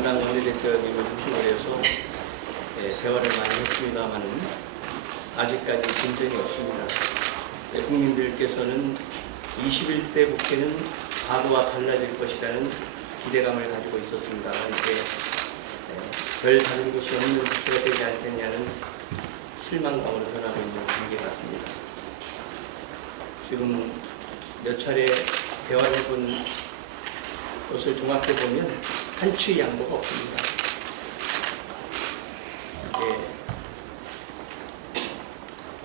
양당 원내대표님을 중심으로 해서 대화를 많이 했습니다만 아직까지 진전이 없습니다. 국민들께서는 21대 국회는 과거와 달라질 것이라는 기대감을 가지고 있었습니다. 이제 별 다른 것이 없는 국회가 되지 않겠냐는 실망감으로 변하고 있는 관계 같습니다. 지금 몇 차례 대화를 해본 것을 종합해 보면 한치의 양보가 없습니다.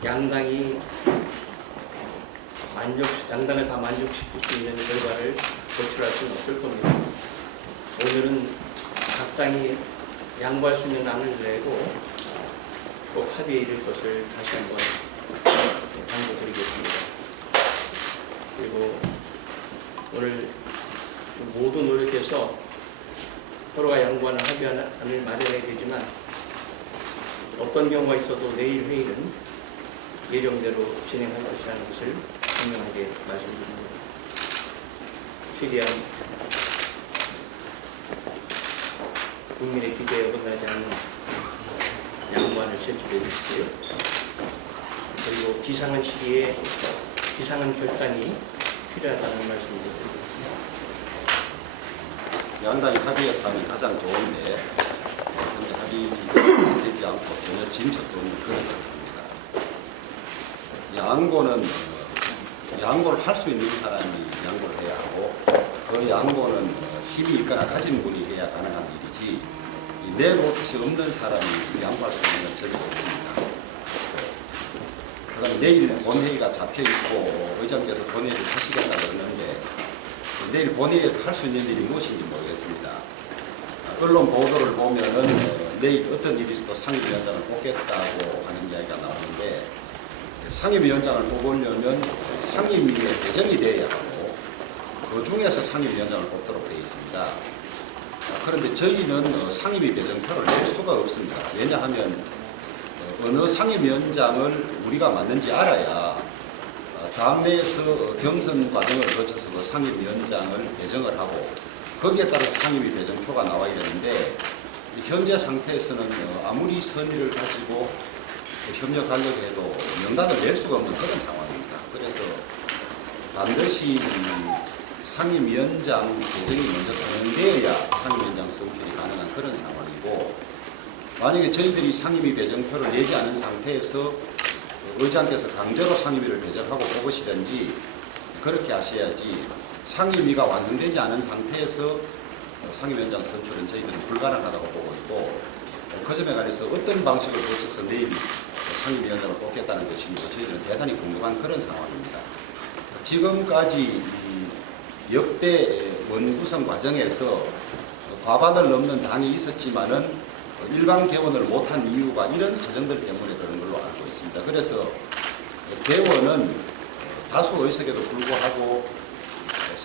양당이 양당을 다 만족시킬 수 있는 결과를 도출할 수는 없을 겁니다. 오늘은 각 당이 양보할 수 있는 안을 내고 꼭 합의에 이를 것을 다시 한번 당부드리겠습니다. 그리고 오늘 모두 노력해서 서로가 양보하는 합의안을 마련해야 되지만 어떤 경우가 있어도 내일 회의는 예정대로 진행할 것이라는 것을 분명하게 말씀드립니다. 최대한 국민의 기대에 어긋나지 않는 양보안을 제출해 주시고요. 그리고 비상한 시기에 비상한 결단이 필요하다는 말씀을 드리겠습니다. 양당이 합의해서 하면 가장 좋은데 현재 합의되지 않고 전혀 진척도 없는 그런 상태입니다. 양보를 할 수 있는 사람이 양보를 해야 하고 그 양보는 힘이 있거나 가진 분이 해야 가능한 일이지 내놓지 없는 사람이 양보할 수 있는 건 절대 없습니다. 그다음에 내일 본회의가 잡혀있고 의장께서 본회의를 하시겠다 그러는데 내일 본회의에서 할 수 있는 일이 무엇인지 모르겠습니다. 언론 보도를 보면은 내일 어떤 일이 있어도 상임위원장을 뽑겠다고 하는 이야기가 나오는데 상임위원장을 뽑으려면 상임위에 배정이 돼야 하고 그 중에서 상임위원장을 뽑도록 되어 있습니다. 그런데 저희는 상임위 배정표를 낼 수가 없습니다. 왜냐하면 어느 상임위원장을 우리가 맞는지 알아야 당내에서 경선 과정을 거쳐서 그 상임위원장을 배정을 하고 거기에 따라서 상임위 배정표가 나와야 되는데 현재 상태에서는 아무리 선의를 가지고 협력하려고 해도 명단을 낼 수가 없는 그런 상황입니다. 그래서 반드시 상임위원장 배정이 먼저 선언되어야 상임위원장 선출이 가능한 그런 상황이고 만약에 저희들이 상임위 배정표를 내지 않은 상태에서 의장께서 강제로 상임위를 배정하고 뽑으시든지 그렇게 하셔야지 상임위가 완성되지 않은 상태에서 상임위원장 선출은 저희들은 불가능하다고 보고 있고 그 점에 관해서 어떤 방식을 거쳐서 내일 상임위원장을 뽑겠다는 것인지 저희들은 대단히 궁금한 그런 상황입니다. 지금까지 역대 원구성 과정에서 과반을 넘는 당이 있었지만은 일반 개원을 못한 이유가 이런 사정들 때문에 그런 걸로 알고 있습니다. 그래서 개원은 다수 의석에도 불구하고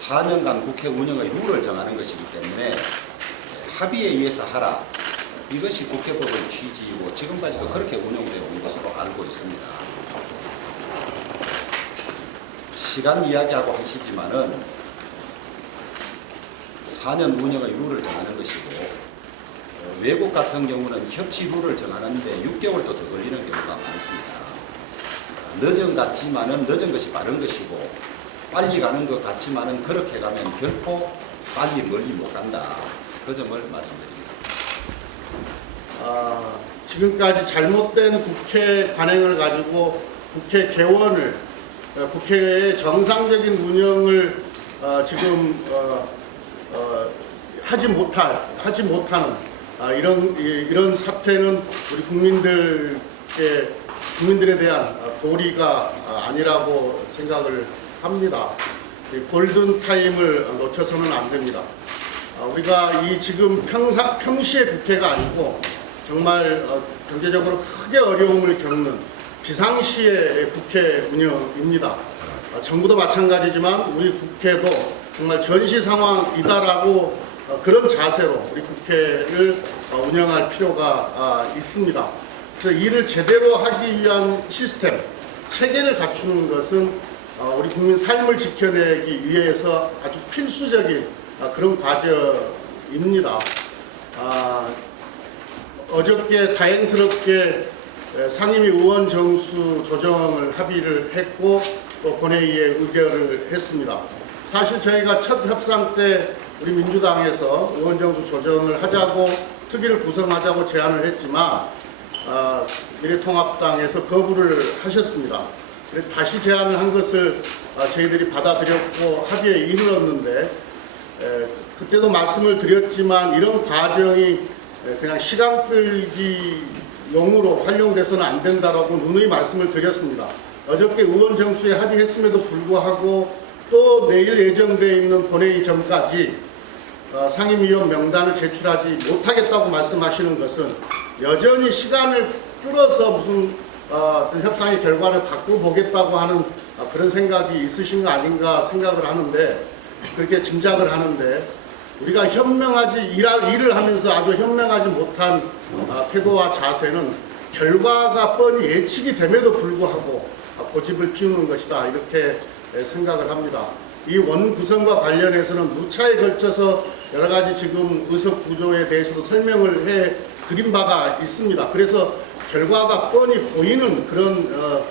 4년간 국회 운영의 룰을 정하는 것이기 때문에 합의에 의해서 하라. 이것이 국회법의 취지이고 지금까지도 그렇게 운영되어 온 것으로 알고 있습니다. 시간 이야기하고 하시지만은 4년 운영의 룰을 정하는 것이고 외국 같은 경우는 협치 룰을 정하는데 6개월도 더 걸리는 경우가 많습니다. 늦은 같지만은 늦은 것이 빠른 것이고 빨리 가는 것 같지만은 그렇게 가면 결코 빨리 멀리 못 간다. 그 점을 말씀드리겠습니다. 지금까지 잘못된 국회 관행을 가지고 국회 개원을 국회의 정상적인 운영을 지금 하지 못하는 이런 사태는 우리 국민들에 대한 도리가 아니라고 생각을 합니다. 골든 타임을 놓쳐서는 안 됩니다. 우리가 이 지금 평시의 국회가 아니고 정말 경제적으로 크게 어려움을 겪는 비상시의 국회 운영입니다. 정부도 마찬가지지만 우리 국회도 정말 전시 상황이다라고 그런 자세로 우리 국회를 운영할 필요가 있습니다. 그래서 일을 제대로 하기 위한 시스템, 체계를 갖추는 것은 우리 국민 삶을 지켜내기 위해서 아주 필수적인 그런 과제입니다. 어저께 다행스럽게 상임위 의원 정수 조정을 합의를 했고 또 본회의에 의결을 했습니다. 사실 저희가 첫 협상 때 우리 민주당에서 의원 정수 조정을 하자고 특위를 구성하자고 제안을 했지만 미래통합당에서 거부를 하셨습니다. 그래서 다시 제안을 한 것을 저희들이 받아들였고 합의에 이르렀는데 그때도 말씀을 드렸지만 이런 과정이 그냥 시간 끌기 용으로 활용돼서는 안 된다라고 누누이 말씀을 드렸습니다. 어저께 의원 정수에 합의했음에도 불구하고 또 내일 예정되어 있는 본회의 전까지 상임위원 명단을 제출하지 못하겠다고 말씀하시는 것은 여전히 시간을 끌어서 무슨 어떤 협상의 결과를 바꿔보겠다고 하는 그런 생각이 있으신 거 아닌가 생각을 하는데 그렇게 짐작을 하는데 우리가 현명하지 일을 하면서 아주 현명하지 못한 태도와 자세는 결과가 뻔히 예측이 됨에도 불구하고 고집을 피우는 것이다 이렇게 생각을 합니다. 이 원 구성과 관련해서는 누차에 걸쳐서 여러 가지 지금 의석 구조에 대해서도 설명을 해 드린 바가 있습니다. 그래서 결과가 뻔히 보이는 그런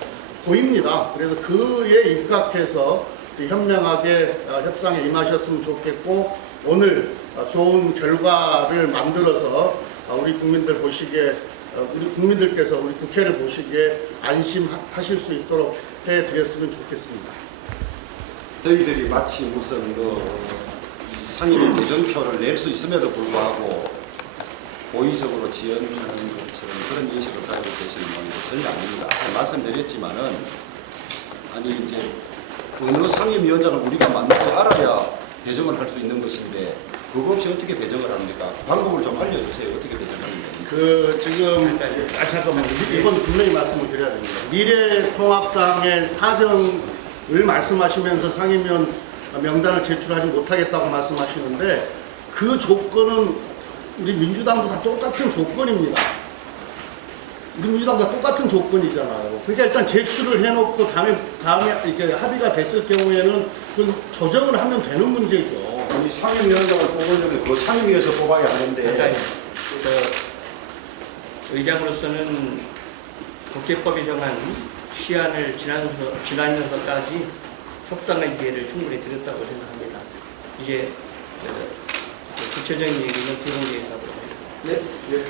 보입니다. 그래서 그에 입각해서 현명하게 협상에 임하셨으면 좋겠고 오늘 좋은 결과를 만들어서 우리 국민들 보시기에 우리 국민들께서 우리 국회를 보시기에 안심하실 수 있도록 해드렸으면 좋겠습니다. 저희들이 마치 무슨 이 상임위 대정표를 낼 수 있음에도 불구하고 고의적으로 지연하는 것처럼 그런 인식을 가지고 계시는 모양이 전혀 아닙니다. 말씀드렸지만은 아니 이제 어느 상임위원장을 우리가 만나지 알아야 배정을 할 수 있는 것인데 그거 없이 어떻게 배정을 합니까? 방법을 좀 알려주세요. 어떻게 배정합니까? 지금 잠깐만요. 이건 분명히 말씀을 드려야 됩니다. 미래통합당의 사정을 말씀하시면서 상임위원 명단을 제출하지 못하겠다고 말씀하시는데 그 조건은 우리 민주당도 다 똑같은 조건입니다. 우리 민주당도 다 똑같은 조건이잖아요. 그러니까 일단 제출을 해놓고 다음에 이렇게 합의가 됐을 경우에는 그 조정을 하면 되는 문제죠. 아니 상임위원장을 뽑으려면 그 상임위에서 뽑아야 하는데 그러니까 의장으로서는 국회법이 정한 시한을 지나면서까지 협상의 기회를 충분히 드렸다고 생각합니다. 이제 구체적인 얘기는 불공개하도록 하겠습니다. 네.